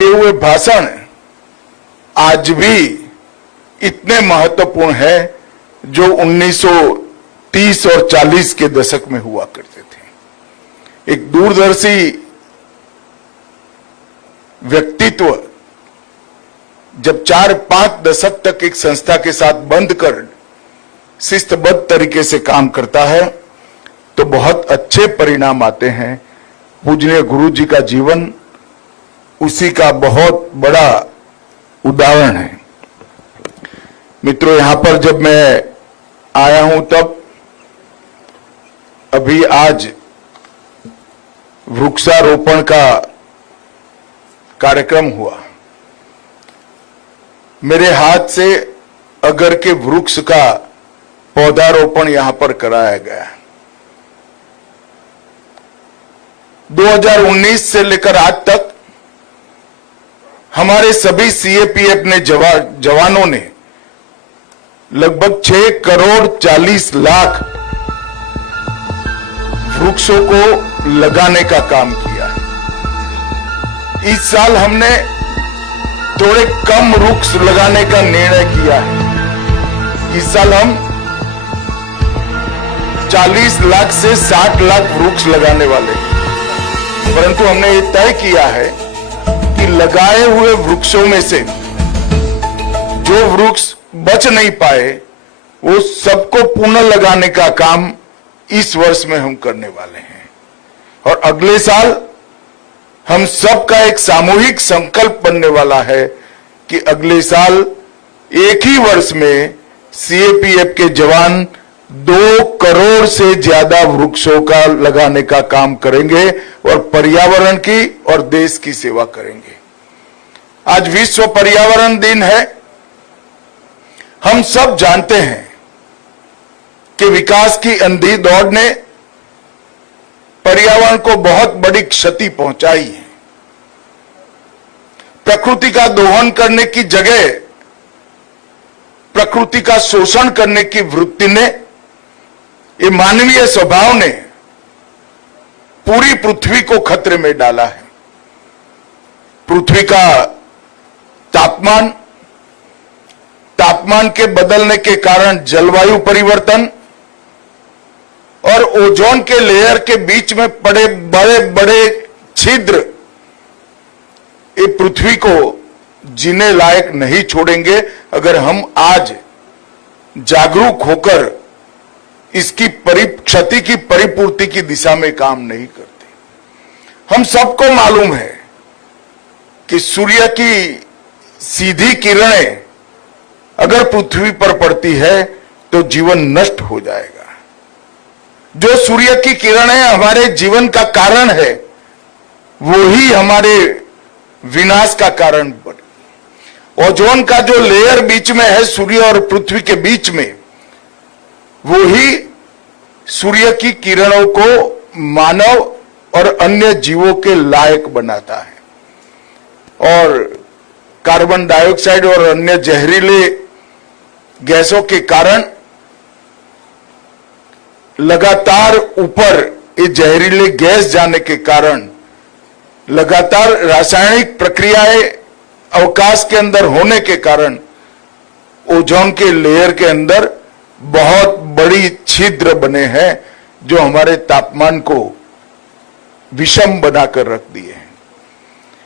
दिए हुए भाषण आज भी इतने महत्वपूर्ण है जो 1930 और 40 के दशक में हुआ करते थे। एक दूरदर्शी व्यक्तित्व जब 4-5 दशक तक एक संस्था के साथ बंद कर शिस्तबद्ध तरीके से काम करता है तो बहुत अच्छे परिणाम आते हैं। पूजनीय गुरु जी का जीवन उसी का बहुत बड़ा उदाहरण है। मित्रों, यहां पर जब मैं आया हूं तब अभी आज वृक्षारोपण का कार्यक्रम हुआ। मेरे हाथ से अगर के वृक्ष का पौधारोपण यहां पर कराया गया। 2019 से लेकर आज तक हमारे सभी सीएपीएफ ने जवानों ने लगभग 6 करोड़ 40 लाख वृक्षों को लगाने का काम किया है। इस साल हमने थोड़े कम वृक्ष लगाने का निर्णय किया है। इस साल हम 40 लाख से 60 लाख वृक्ष लगाने वाले हैं, परंतु हमने ये तय किया है कि लगाए हुए वृक्षों में से जो वृक्ष बच नहीं पाए वो सबको पुनः लगाने का काम इस वर्ष में हम करने वाले हैं। और अगले साल हम सबका एक सामूहिक संकल्प बनने वाला है कि अगले साल एक ही वर्ष में सीएपीएफ के जवान 2 करोड़ से ज्यादा वृक्षों का लगाने का काम करेंगे और पर्यावरण की और देश की सेवा करेंगे। आज विश्व पर्यावरण दिन है। हम सब जानते हैं कि विकास की अंधी दौड़ ने पर्यावरण को बहुत बड़ी क्षति पहुंचाई है। प्रकृति का दोहन करने की जगह प्रकृति का शोषण करने की वृत्ति ने, ये मानवीय स्वभाव ने पूरी पृथ्वी को खतरे में डाला है। पृथ्वी का तापमान के बदलने के कारण जलवायु परिवर्तन और ओजोन के लेयर के बीच में पड़े बड़े बड़े छिद्र ये पृथ्वी को जीने लायक नहीं छोड़ेंगे अगर हम आज जागरूक होकर इसकी क्षति की परिपूर्ति की दिशा में काम नहीं करते। हम सबको मालूम है कि सूर्य की सीधी किरणें अगर पृथ्वी पर पड़ती है तो जीवन नष्ट हो जाएगा। जो सूर्य की किरणें हमारे जीवन का कारण है वो ही हमारे विनाश का कारण बने। ओजोन का जो लेयर बीच में है सूर्य और पृथ्वी के बीच में, वो ही सूर्य की किरणों को मानव और अन्य जीवों के लायक बनाता है। और कार्बन डाइऑक्साइड और अन्य जहरीले गैसों के कारण लगातार ऊपर ये जहरीले गैस जाने के कारण लगातार रासायनिक प्रक्रियाएं अवकाश के अंदर होने के कारण ओजोन के लेयर के अंदर बहुत बड़ी छिद्र बने हैं जो हमारे तापमान को विषम बनाकर रख दिए हैं।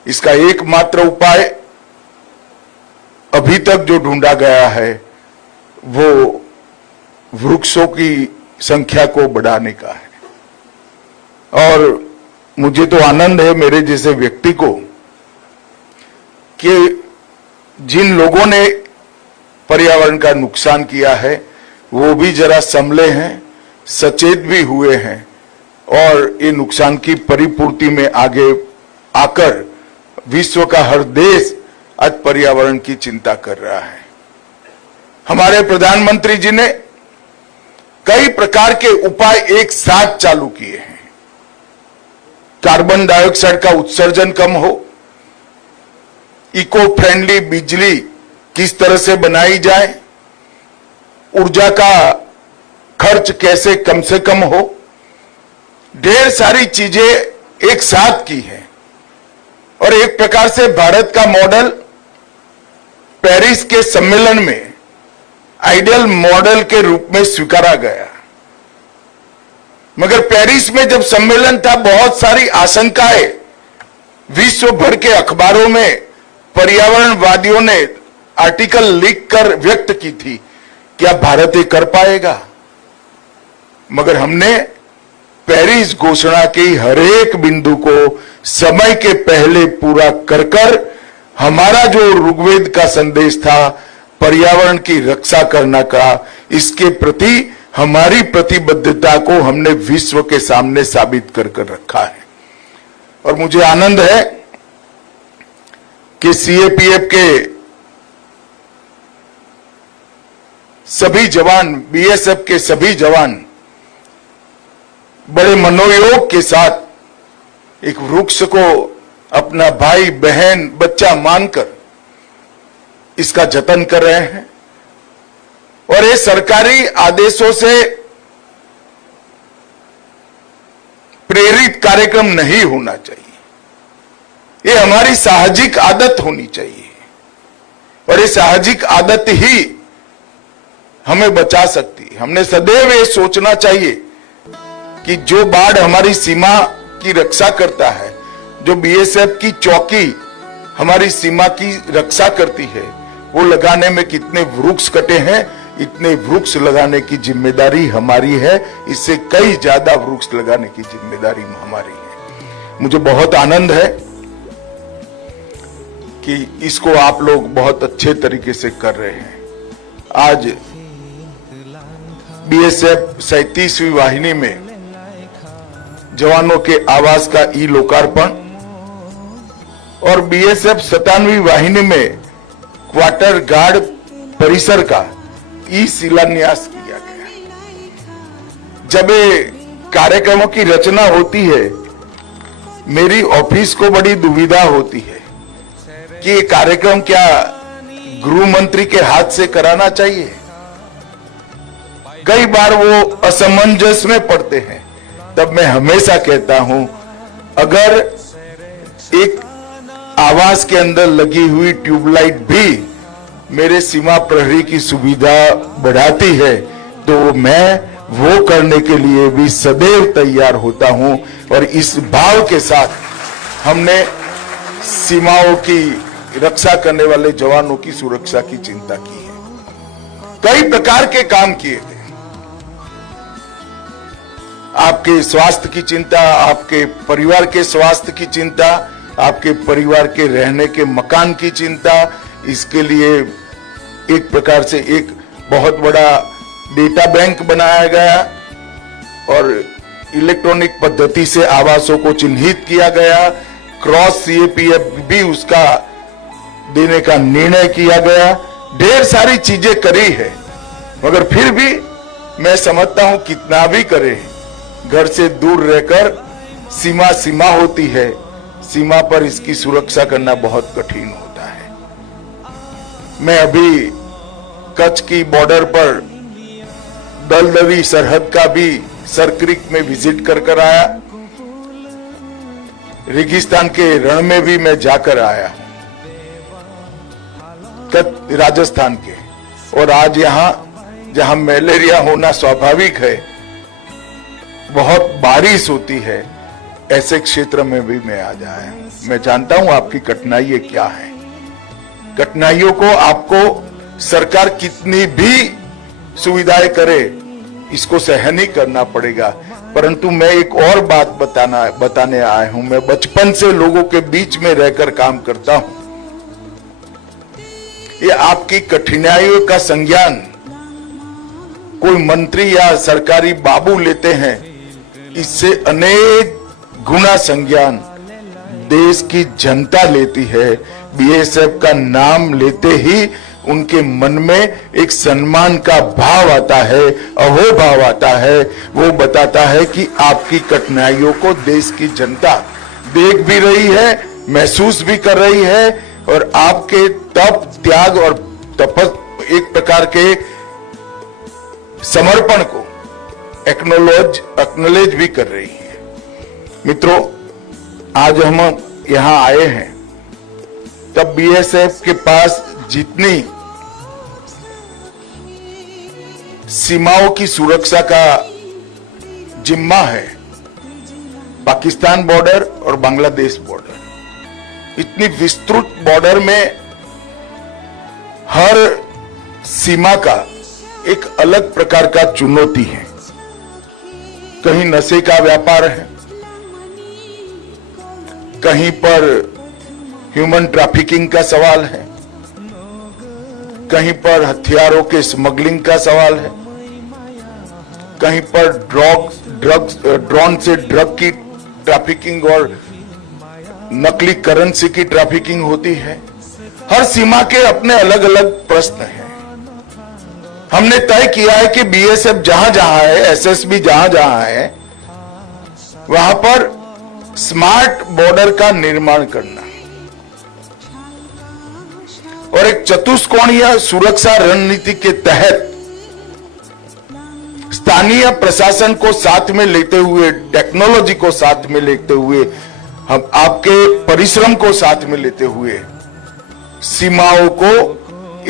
इसका एकमात्र उपाय अभी तक जो ढूंढा गया है वो वृक्षों की संख्या को बढ़ाने का है। और मुझे तो आनंद है मेरे जैसे व्यक्ति को कि जिन लोगों ने पर्यावरण का नुकसान किया है वो भी जरा संभले हैं, सचेत भी हुए हैं और ये नुकसान की परिपूर्ति में आगे आकर विश्व का हर देश आज पर्यावरण की चिंता कर रहा है। हमारे प्रधानमंत्री जी ने कई प्रकार के उपाय एक साथ चालू किए हैं। कार्बन डाइऑक्साइड का उत्सर्जन कम हो, इको फ्रेंडली बिजली किस तरह से बनाई जाए, ऊर्जा का खर्च कैसे कम से कम हो, ढेर सारी चीजें एक साथ की है और एक प्रकार से भारत का मॉडल पेरिस के सम्मेलन में आइडियल मॉडल के रूप में स्वीकारा गया। मगर पेरिस में जब सम्मेलन था, बहुत सारी आशंकाएं विश्व भर के अखबारों में पर्यावरणवादियों ने आर्टिकल लिख कर व्यक्त की थी, क्या भारत ये कर पाएगा? मगर हमने पेरिस घोषणा की हर एक बिंदु को समय के पहले पूरा कर कर हमारा जो ऋग्वेद का संदेश था पर्यावरण की रक्षा करना का, इसके प्रति हमारी प्रतिबद्धता को हमने विश्व के सामने साबित कर कर रखा है। और मुझे आनंद है कि सीएपीएफ के सभी जवान, बीएसएफ के सभी जवान बड़े मनोयोग के साथ एक वृक्ष को अपना भाई बहन बच्चा मानकर इसका जतन कर रहे हैं। और ये सरकारी आदेशों से प्रेरित कार्यक्रम नहीं होना चाहिए, ये हमारी साहजिक आदत होनी चाहिए। और ये साहजिक आदत ही हमें बचा सकती है। हमने सदैव ये सोचना चाहिए कि जो बाढ़ हमारी सीमा की रक्षा करता है, जो बीएसएफ की चौकी हमारी सीमा की रक्षा करती है, वो लगाने में कितने वृक्ष कटे हैं, इतने वृक्ष लगाने की जिम्मेदारी हमारी है। इससे कई ज्यादा वृक्ष लगाने की जिम्मेदारी हमारी है। मुझे बहुत आनंद है कि इसको आप लोग बहुत अच्छे तरीके से कर रहे हैं। आज बीएसएफ 37वीं वाहिनी में जवानों के आवास का ई लोकार्पण और बीएसएफ 57वीं वाहिनी में क्वार्टर गार्ड परिसर का ई शिलान्यास किया गया। जब ये कार्यक्रमों की रचना होती है, मेरी ऑफिस को बड़ी दुविधा होती है कि ये कार्यक्रम क्या गृह मंत्री के हाथ से कराना चाहिए। कई बार वो असमंजस में पड़ते हैं। तब मैं हमेशा कहता हूं, अगर एक आवास के अंदर लगी हुई ट्यूबलाइट भी मेरे सीमा प्रहरी की सुविधा बढ़ाती है, तो मैं वो करने के लिए भी सदैव तैयार होता हूं। और इस भाव के साथ हमने सीमाओं की रक्षा करने वाले जवानों की सुरक्षा की चिंता की है। कई प्रकार के काम किए गए। आपके स्वास्थ्य की चिंता, आपके परिवार के स्वास्थ्य की चिंता, आपके परिवार के रहने के मकान की चिंता, इसके लिए एक प्रकार से एक बहुत बड़ा डेटा बैंक बनाया गया और इलेक्ट्रॉनिक पद्धति से आवासों को चिन्हित किया गया। क्रॉस सीएपीएफ भी उसका देने का निर्णय किया गया। ढेर सारी चीजें करी है, मगर फिर भी मैं समझता हूं कितना भी करें, घर से दूर रहकर सीमा होती है, सीमा पर इसकी सुरक्षा करना बहुत कठिन होता है। मैं अभी कच्छ की बॉर्डर पर दलदली सरहद का भी सरक्रिक में विजिट कर आया। रेगिस्तान के रण में भी मैं जाकर आया, राजस्थान के। और आज यहां जहां मलेरिया होना स्वाभाविक है, बहुत बारिश होती है, ऐसे क्षेत्र में भी मैं आ जाया। मैं जानता हूं आपकी कठिनाइयां क्या है। कठिनाइयों को आपको सरकार कितनी भी सुविधाएं करे, इसको सहन ही करना पड़ेगा। परंतु मैं एक और बात बताने आया हूं। मैं बचपन से लोगों के बीच में रहकर काम करता हूं। ये आपकी कठिनाइयों का संज्ञान कोई मंत्री या सरकारी बाबू लेते हैं, इससे अनेक गुना संज्ञान देश की जनता लेती है। बीएसएफ का नाम लेते ही उनके मन में एक सम्मान का भाव आता है, अहोभाव आता है। वो बताता है कि आपकी कठिनाइयों को देश की जनता देख भी रही है, महसूस भी कर रही है, और आपके तप, त्याग और एक प्रकार के समर्पण को एक्नॉलेज भी कर रही है। मित्रों, आज हम यहां आए हैं, तब बीएसएफ के पास जितनी सीमाओं की सुरक्षा का जिम्मा है, पाकिस्तान बॉर्डर और बांग्लादेश बॉर्डर, इतनी विस्तृत बॉर्डर में हर सीमा का एक अलग प्रकार का चुनौती है। कहीं नशे का व्यापार है, कहीं पर ह्यूमन ट्रैफिकिंग का सवाल है, कहीं पर हथियारों के स्मगलिंग का सवाल है, कहीं पर ड्रोन से ड्रग की ट्रैफिकिंग और नकली करेंसी की ट्रैफिकिंग होती है। हर सीमा के अपने अलग अलग प्रश्न हैं। हमने तय किया है कि बीएसएफ जहां जहां है, एसएसबी जहां जहां है, वहां पर स्मार्ट बॉर्डर का निर्माण करना और एक चतुष्कोणीय सुरक्षा रणनीति के तहत स्थानीय प्रशासन को साथ में लेते हुए, टेक्नोलॉजी को साथ में लेते हुए, हम आपके परिश्रम को साथ में लेते हुए सीमाओं को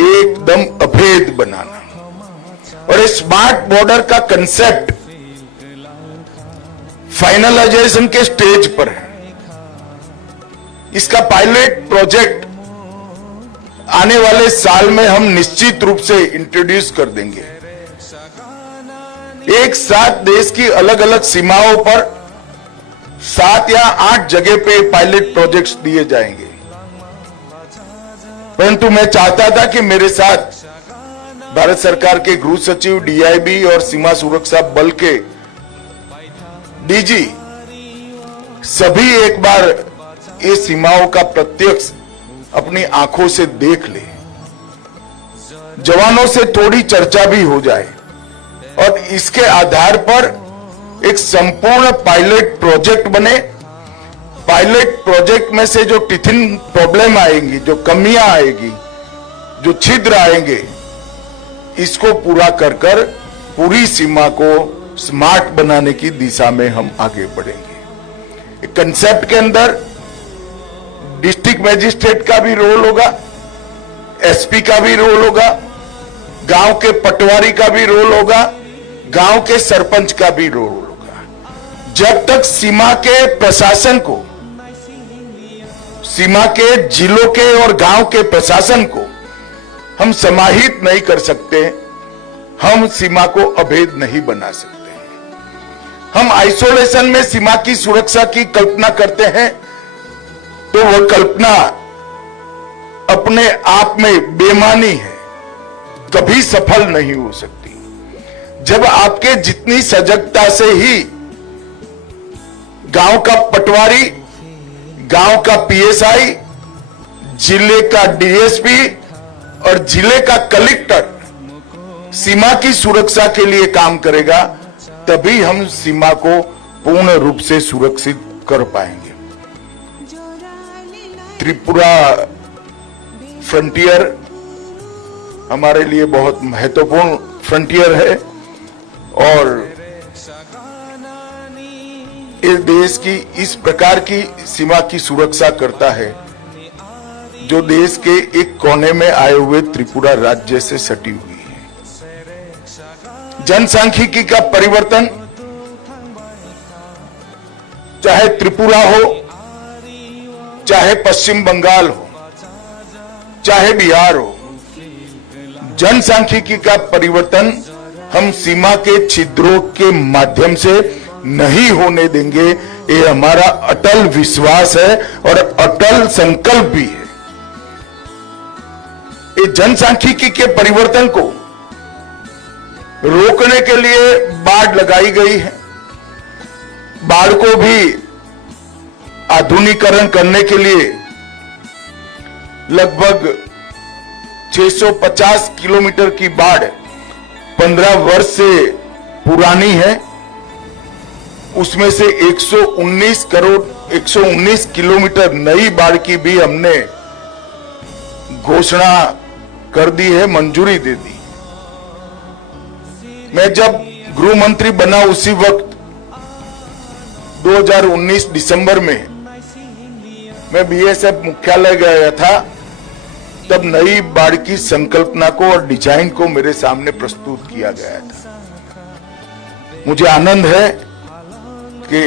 एकदम अभेद बनाना। और इस स्मार्ट बॉर्डर का कंसेप्ट फाइनलाइजेशन के स्टेज पर है। इसका पायलट प्रोजेक्ट आने वाले साल में हम निश्चित रूप से इंट्रोड्यूस कर देंगे। एक साथ देश की अलग अलग सीमाओं पर 7 या 8 जगह पे पायलट प्रोजेक्ट्स दिए जाएंगे। परंतु मैं चाहता था कि मेरे साथ भारत सरकार के गृह सचिव, डीआईबी और सीमा सुरक्षा बल के डीजी सभी एक बार ये सीमाओं का प्रत्यक्ष अपनी आंखों से देख ले, जवानों से थोड़ी चर्चा भी हो जाए और इसके आधार पर एक संपूर्ण पायलट प्रोजेक्ट बने। पायलट प्रोजेक्ट में से जो टिथिन प्रॉब्लम आएंगी, जो कमियां आएगी, जो छिद्र आएंगे, इसको पूरा कर कर पूरी सीमा को स्मार्ट बनाने की दिशा में हम आगे बढ़ेंगे। कंसेप्ट के अंदर डिस्ट्रिक्ट मैजिस्ट्रेट का भी रोल होगा, एसपी का भी रोल होगा, गांव के पटवारी का भी रोल होगा, गांव के सरपंच का भी रोल होगा। जब तक सीमा के प्रशासन को, सीमा के जिलों के और गांव के प्रशासन को हम समाहित नहीं कर सकते, हम सीमा को अभेद नहीं बना सकते। हम आइसोलेशन में सीमा की सुरक्षा की कल्पना करते हैं तो वह कल्पना अपने आप में बेमानी है, कभी सफल नहीं हो सकती। जब आपके जितनी सजगता से ही गांव का पटवारी, गांव का पीएसआई, जिले का डीएसपी और जिले का कलेक्टर सीमा की सुरक्षा के लिए काम करेगा, तभी हम सीमा को पूर्ण रूप से सुरक्षित कर पाएंगे। त्रिपुरा फ्रंटियर हमारे लिए बहुत महत्वपूर्ण फ्रंटियर है और इस देश की इस प्रकार की सीमा की सुरक्षा करता है जो देश के एक कोने में आए हुए त्रिपुरा राज्य से सटी हुई है। जनसांख्यिकी का परिवर्तन, चाहे त्रिपुरा हो, चाहे पश्चिम बंगाल हो, चाहे बिहार हो, जनसांख्यिकी का परिवर्तन हम सीमा के छिद्रों के माध्यम से नहीं होने देंगे। ये हमारा अटल विश्वास है और अटल संकल्प भी है। ये जनसांख्यिकी के परिवर्तन को रोकने के लिए बाड़ लगाई गई है। बाड़ को भी आधुनिकीकरण करने के लिए लगभग 650 किलोमीटर की बाड़ 15 वर्ष से पुरानी है। उसमें से 119 किलोमीटर नई बाड़ की भी हमने घोषणा कर दी है, मंजूरी दे दी। मैं जब गृह मंत्री बना उसी वक्त 2019 दिसंबर में मैं बीएसएफ मुख्यालय गया था, तब नई बाढ़ की संकल्पना को और डिजाइन को मेरे सामने प्रस्तुत किया गया था। मुझे आनंद है कि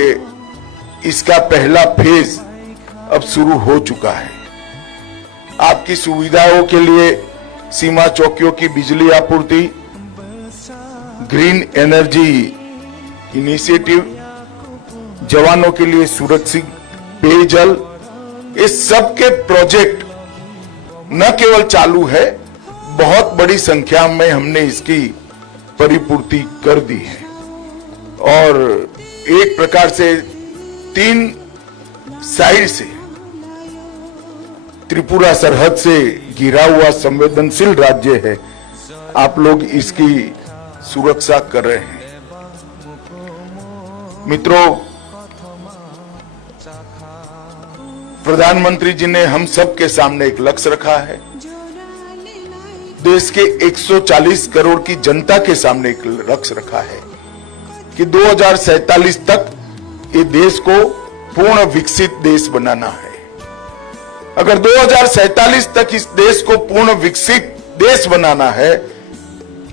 इसका पहला फेज अब शुरू हो चुका है। आपकी सुविधाओं के लिए सीमा चौकियों की बिजली आपूर्ति, ग्रीन एनर्जी इनिशिएटिव, जवानों के लिए सुरक्षित पेयजल, इस सब के प्रोजेक्ट न केवल चालू है, बहुत बड़ी संख्या में हमने इसकी परिपूर्ति कर दी है। और एक प्रकार से 3 साइड से त्रिपुरा सरहद से घिरा हुआ संवेदनशील राज्य है, आप लोग इसकी सुरक्षा कर रहे हैं। मित्रों, प्रधानमंत्री जी ने हम सब के सामने एक लक्ष्य रखा है। देश के 140 करोड़ की जनता के सामने एक लक्ष्य रखा है कि 2047 तक ये देश को पूर्ण विकसित देश बनाना है। अगर 2047 तक इस देश को पूर्ण विकसित देश बनाना है,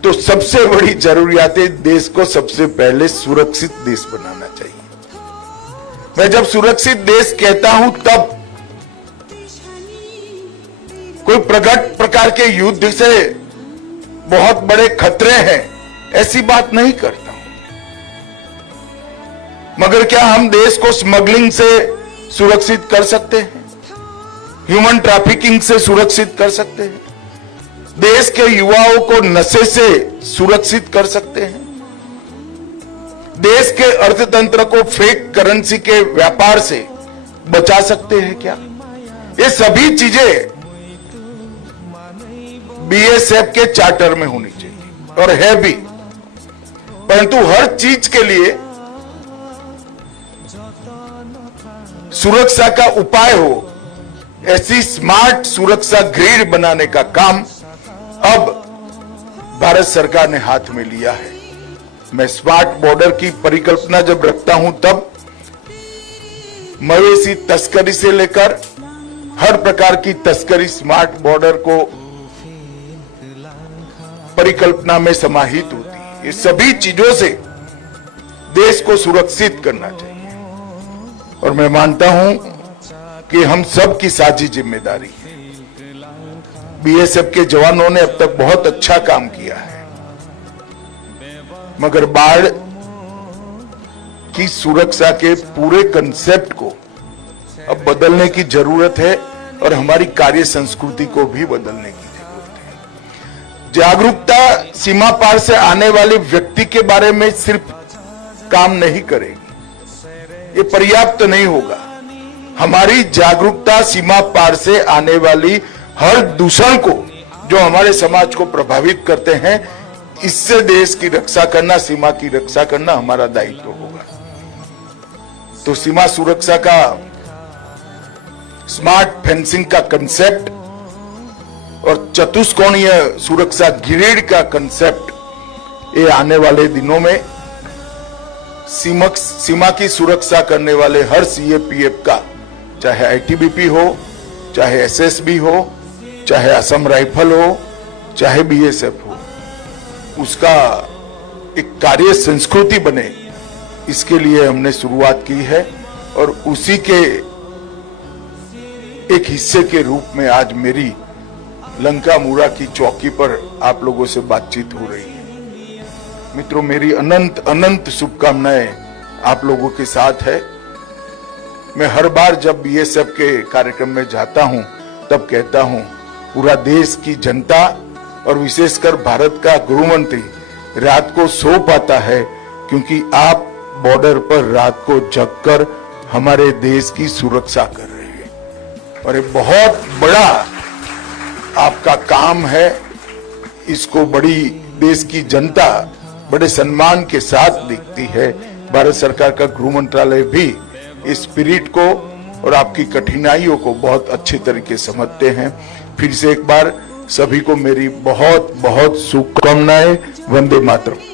तो सबसे बड़ी जरूरियात है देश को सबसे पहले सुरक्षित देश बनाना चाहिए। मैं जब सुरक्षित देश कहता हूं, तब कोई प्रकट प्रकार के युद्ध से बहुत बड़े खतरे हैं ऐसी बात नहीं करता हूं, मगर क्या हम देश को स्मगलिंग से सुरक्षित कर सकते हैं? ह्यूमन ट्रैफिकिंग से सुरक्षित कर सकते हैं? देश के युवाओं को नशे से सुरक्षित कर सकते हैं? देश के अर्थतंत्र को फेक करेंसी के व्यापार से बचा सकते हैं क्या? ये सभी चीजें बीएसएफ के चार्टर में होनी चाहिए और है भी, परंतु हर चीज के लिए सुरक्षा का उपाय हो, ऐसी स्मार्ट सुरक्षा ग्रिड बनाने का काम अब भारत सरकार ने हाथ में लिया है। मैं स्मार्ट बॉर्डर की परिकल्पना जब रखता हूं, तब मवेशी तस्करी से लेकर हर प्रकार की तस्करी स्मार्ट बॉर्डर को परिकल्पना में समाहित होती है। ये सभी चीजों से देश को सुरक्षित करना चाहिए और मैं मानता हूं कि हम सब की साझी जिम्मेदारी है। बीएसएफ के जवानों ने अब तक बहुत अच्छा काम किया है, मगर बाढ़ की सुरक्षा के पूरे कंसेप्ट को अब बदलने की जरूरत है और हमारी कार्य संस्कृति को भी बदलने की जरूरत है। जागरूकता सीमा पार से आने वाले व्यक्ति के बारे में सिर्फ काम नहीं करेगी, ये पर्याप्त नहीं होगा। हमारी जागरूकता सीमा पार से आने वाली हर दूषण को, जो हमारे समाज को प्रभावित करते हैं, इससे देश की रक्षा करना, सीमा की रक्षा करना हमारा दायित्व होगा। तो सीमा सुरक्षा का स्मार्ट फेंसिंग का कंसेप्ट और चतुष्कोणीय सुरक्षा ग्रिड का कंसेप्ट, ये आने वाले दिनों में सीमा की सुरक्षा करने वाले हर सीएपीएफ का, चाहे आईटीबीपी हो, चाहे एसएसबी हो, चाहे असम राइफल हो, चाहे बीएसएफ हो, उसका एक कार्य संस्कृति बने, इसके लिए हमने शुरुआत की है। और उसी के एक हिस्से के रूप में आज मेरी लंका मुरा की चौकी पर आप लोगों से बातचीत हो रही है। मित्रों, मेरी अनंत अनंत शुभकामनाएं आप लोगों के साथ है। मैं हर बार जब बीएसएफ के कार्यक्रम में जाता हूं, तब कहता हूं, पूरा देश की जनता और विशेषकर भारत का गृह मंत्री रात को सो पाता है, क्योंकि आप बॉर्डर पर रात को जगकर हमारे देश की सुरक्षा कर रहे हैं। और ये बहुत बड़ा आपका काम है। इसको बड़ी देश की जनता बड़े सम्मान के साथ देखती है। भारत सरकार का गृह मंत्रालय भी इस स्पिरिट को और आपकी कठिनाइयों को बहुत अच्छे तरीके से समझते हैं। फिर से एक बार सभी को मेरी बहुत बहुत शुभकामनाएं। वंदे मातरम।